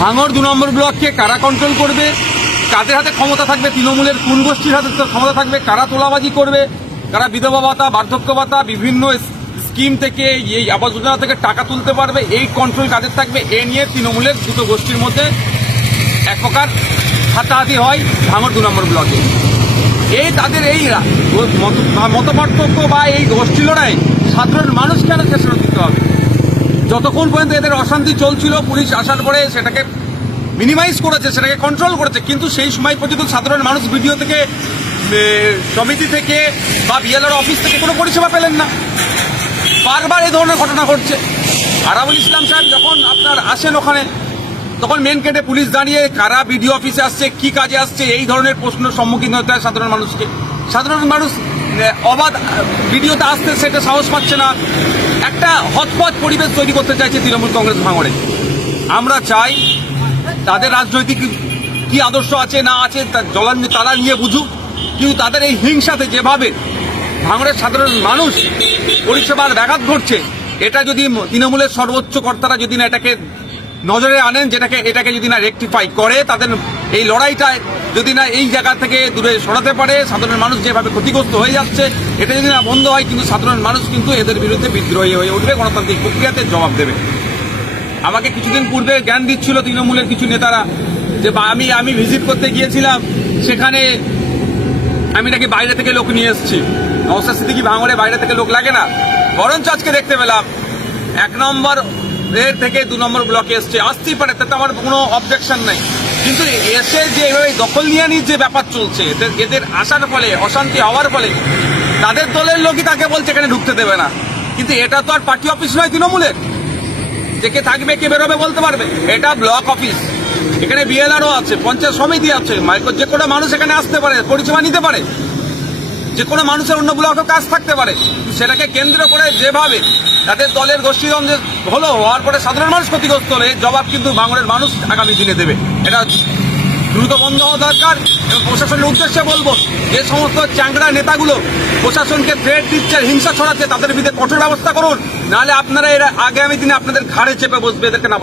ভাঙড় 2 নম্বর ব্লককে কারা কন্ট্রোল করবে, কাদের হাতে ক্ষমতা থাকবে, তৃণমূলের কোন গোষ্ঠীর হাতে ক্ষমতা থাকবে, কারা তোলাবাজি করবে, কারা বিধবা ভাতা, বার্ধক্য ভাতা, বিভিন্ন স্কিম থেকে, এই আবাস যোজনা থেকে টাকা তুলতে পারবে, এই কন্ট্রোল কাদের থাকবে, এ নিয়ে তৃণমূলের দুটো গোষ্ঠীর মধ্যে এক প্রকার হাতাহাতি হয় ভাঙড় 2 নম্বর ব্লকে। এই তাদের এই মতপার্থক্য বা এই গোষ্ঠী লড়াই সাধারণ মানুষ কেন শেষ দিতে হবে? যতক্ষণ পর্যন্ত এদের অশান্তি চলছিল, পুলিশ আসার পরে সেটাকে মিনিমাইজ করেছে, সেটাকে কন্ট্রোল করেছে, কিন্তু সেই সময় পর্যন্ত সাধারণ মানুষ ভিডিও থেকে, সমিতি থেকে বা বিএলআর অফিস থেকে কোনো পরিষেবা পেলেন না। বারবার এই ধরনের ঘটনা ঘটছে। আরাবুল ইসলাম সাহেব যখন আপনার আসেন ওখানে, তখন মেন গেটে পুলিশ দাঁড়িয়ে কারা বিডিও অফিসে আসছে, কি কাজে আসছে, এই ধরনের প্রশ্নের সম্মুখীন হতে হয় সাধারণ মানুষকে। সাধারণ মানুষ অবাধ ভিডিওতে আসতে সেটা সাহস পাচ্ছে না। একটা হতপথ পরিবেশ তৈরি করতে চাইছে তৃণমূল কংগ্রেস ভাঙড়ে। আমরা চাই তাদের রাজনৈতিক কি আদর্শ আছে না আছে তারা নিয়ে বুঝুক, কিন্তু তাদের এই হিংসাতে যেভাবে ভাঙড়ের সাধারণ মানুষ পরিষেবার ব্যাঘাত ঘটছে, এটা যদি তৃণমূলের সর্বোচ্চ কর্তারা যদি না এটাকে নজরে আনেন, এটাকে যদি না রেকটিফাই করে, তাদের এই লড়াইটায় যদি না এই জায়গা থেকে দূরে সরাতে পারে, সাধারণ মানুষ যেভাবে ক্ষতিগ্রস্ত হয়ে যাচ্ছে, এটা যদি না বন্ধ হয়, কিন্তু সাধারণ মানুষ কিন্তু এদের বিরুদ্ধে বিদ্রোহী হয়ে উঠবে, গণতান্ত্রিক প্রক্রিয়াতে জবাব দেবে। আমাকে কিছুদিন পূর্বে জ্ঞান দিচ্ছিল তৃণমূলের কিছু নেতারা যে আমি ভিজিট করতে গিয়েছিলাম, সেখানে আমি নাকি বাইরে থেকে লোক নিয়ে এসেছি। নওশাদ সিদ্দিকী ভাঙড়ে বাইরে থেকে লোক লাগে না, বরঞ্চ আজকে দেখতে পেলাম 1 নম্বর এর থেকে 2 নম্বর ব্লকে এসছে, আসতেই পারে, তাতে আমার কোনো অবজেকশন নেই, কিন্তু এসে যে এভাবে দখল নিয়ে যে ব্যাপার চলছে, এদের আসার ফলে, অশান্তি হওয়ার ফলে তাদের দলের লোকই তাকে বলছে এখানে ঢুকতে দেবে না। কিন্তু এটা তো আর পার্টি অফিস নয় তৃণমূলের যে কে থাকবে কে বেরোবে বলতে পারবে, এটা ব্লক অফিস। এখানে বিএলআরও আছে, পঞ্চায়েত সমিতি আছে, যে কোনো মানুষ এখানে আসতে পারে, পরিষেবা নিতে পারে, যে কোনো মানুষের অন্য ব্লকেও কাজ থাকতে পারে। সেটাকে কেন্দ্র করে যেভাবে তাদের দলের গোষ্ঠীদ্বন্দ্ব হলো, হওয়ার পরে সাধারণ মানুষ ক্ষতিগ্রস্ত হলে জবাব কিন্তু ভাঙড়ের মানুষ আগামী দিনে দেবে। এটা দ্রুত বন্ধ হওয়া দরকার। এবং প্রশাসনের উদ্দেশ্যে বলবো, যে সমস্ত চ্যাংড়া নেতাগুলো প্রশাসনকে থ্রেট দিচ্ছে, হিংসা ছড়াচ্ছে, তাদের বিরুদ্ধে কঠোর ব্যবস্থা করুন, নাহলে আপনারা এরা আগামী দিনে আপনাদের ঘাড়ে চেপে বসবে, এদেরকে না।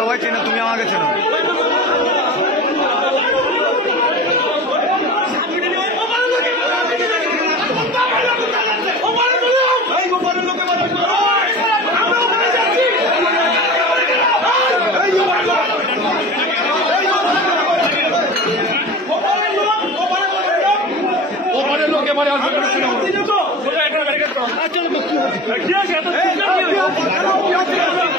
সবাই চেনো, তুমি আমাকে চেনো। লোকে